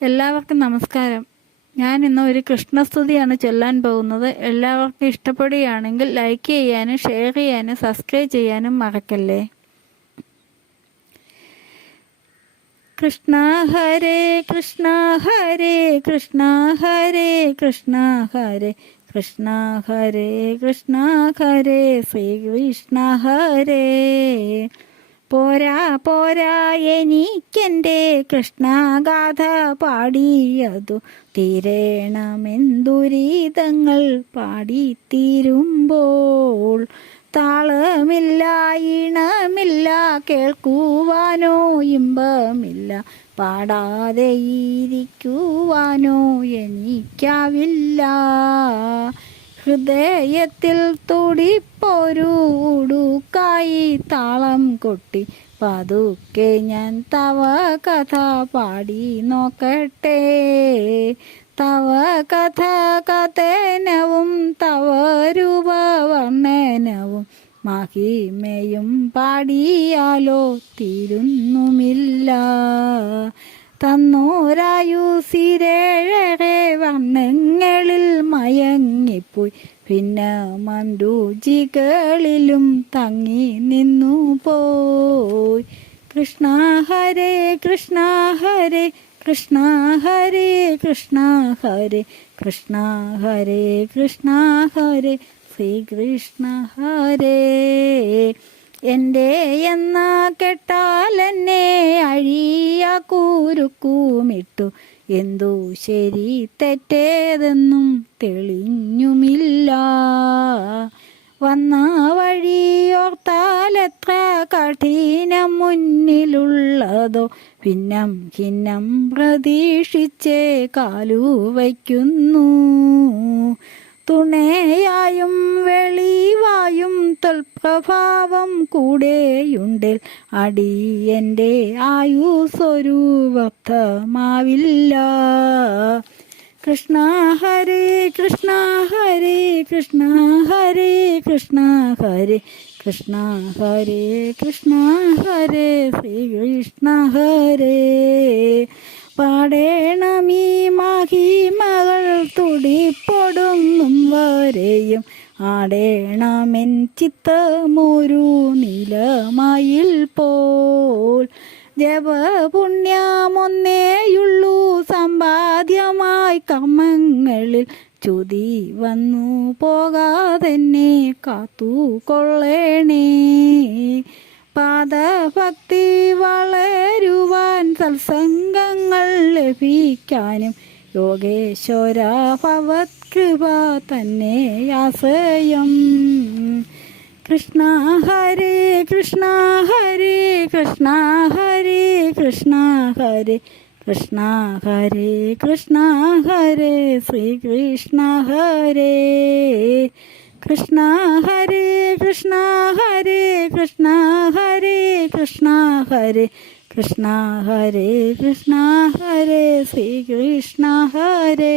എല്ലാവർക്കും നമസ്കാരം. ഞാൻ ഇന്ന് ഒരു കൃഷ്ണസ്തുതിയാണ് ചൊല്ലാൻ പോകുന്നത്. എല്ലാവർക്കും ഇഷ്ടപ്പെടുകയാണെങ്കിൽ ലൈക്ക് ചെയ്യാനും ഷെയർ ചെയ്യാനും സബ്സ്ക്രൈബ് ചെയ്യാനും മറക്കല്ലേ. കൃഷ്ണ ഹരേ കൃഷ്ണ ഹരേ കൃഷ്ണ ഹരേ കൃഷ്ണ ഹരേ കൃഷ്ണ ഹരേ കൃഷ്ണ ഹരേ ശ്രീകൃഷ്ണ ഹരേ. പോരാ പോരാ എനിക്കെൻ്റെ കൃഷ്ണഗാഥ പാടിയതു തീരണമെന്തുരിതങ്ങൾ പാടിത്തീരുമ്പോൾ. താളമില്ല, ഈണമില്ല, കേൾക്കുവാനോ ഇമ്പമില്ല, പാടാതെ ഇരിക്കുവാനോ എനിക്കാവില്ല. ഹൃദയത്തിൽ തുടിപ്പൊരു ഉടുക്കായി താളം കൊട്ടി പതുക്കെ ഞാൻ തവ കഥ പാടി നോക്കട്ടെ. തവ കഥ കഥനവും തവ രൂപവർണ്ണനവും മഹിമയും പാടിയാലോ തീരുന്നുമില്ല. തന്നോരായുസിരേഴരെ വർണ്ണങ്ങളിൽ മയങ്ങിപ്പോയി, പിന്നെ മന്ദുജികളിലും തങ്ങി നിന്നു പോയി. കൃഷ്ണ ഹരേ കൃഷ്ണ ഹരേ കൃഷ്ണ ഹരേ കൃഷ്ണ ഹരേ കൃഷ്ണ ഹരേ കൃഷ്ണ ഹരേ ശ്രീകൃഷ്ണ ഹരേ. എൻ്റെ എന്ന കെട്ടാലെന്നെ അഴിയാക്കൂരുക്കുമിട്ടു, എന്തു ശരി തെറ്റേതെന്നും തെളിഞ്ഞുമില്ല. വന്ന വഴിയോർത്താലെത്ര കഠിനം മുന്നിലുള്ളതോ, ഭിന്നം ഭിന്നം പ്രതീക്ഷിച്ചേ കാലു വയ്ക്കുന്നു. തുണയായും വെളിവായും തൽപ്രഭാവം കൂടെയുണ്ടിൽ അടിയൻ്റെ ആയുസ്സൊരു വ്യർത്ഥമാവില്ല. കൃഷ്ണ ഹരേ കൃഷ്ണ ഹരേ കൃഷ്ണ ഹരേ കൃഷ്ണ ഹരേ കൃഷ്ണ ഹരേ കൃഷ്ണ ഹരേ ശ്രീകൃഷ്ണ ഹരേ. പാടേണമീ മഹിമകൾ തുടിപ്പൊടുങ്ങും വരെയും, ആടേണമെൻ ചിത്തമൊരു നീലമയിൽ പോൽ. ജപപുണ്യമൊന്നേയുള്ളൂ സമ്പാദ്യമായി കർമ്മങ്ങളിൽ, ചുതി വന്നു പോകാതെന്നെ കാത്തുകൊള്ളണേ. പാദഭക്തി വളരുവാൻ സത്സംഗങ്ങൾ ലഭിക്കാനും, യോഗേശ്വര ഭവത്കൃപ തന്നെ ആശ്രയം. കൃഷ്ണ ഹരേ കൃഷ്ണ ഹരേ കൃഷ്ണ ഹരേ കൃഷ്ണ ഹരേ കൃഷ്ണ ഹരേ കൃഷ്ണ ഹരേ ശ്രീകൃഷ്ണ ഹരേ. കൃഷ്ണ ഹരേ കൃഷ്ണ ഹരേ കൃഷ്ണ ഹരേ കൃഷ്ണ ഹരേ കൃഷ്ണ ഹരേ കൃഷ്ണ ഹരേ ശ്രീകൃഷ്ണ ഹരേ.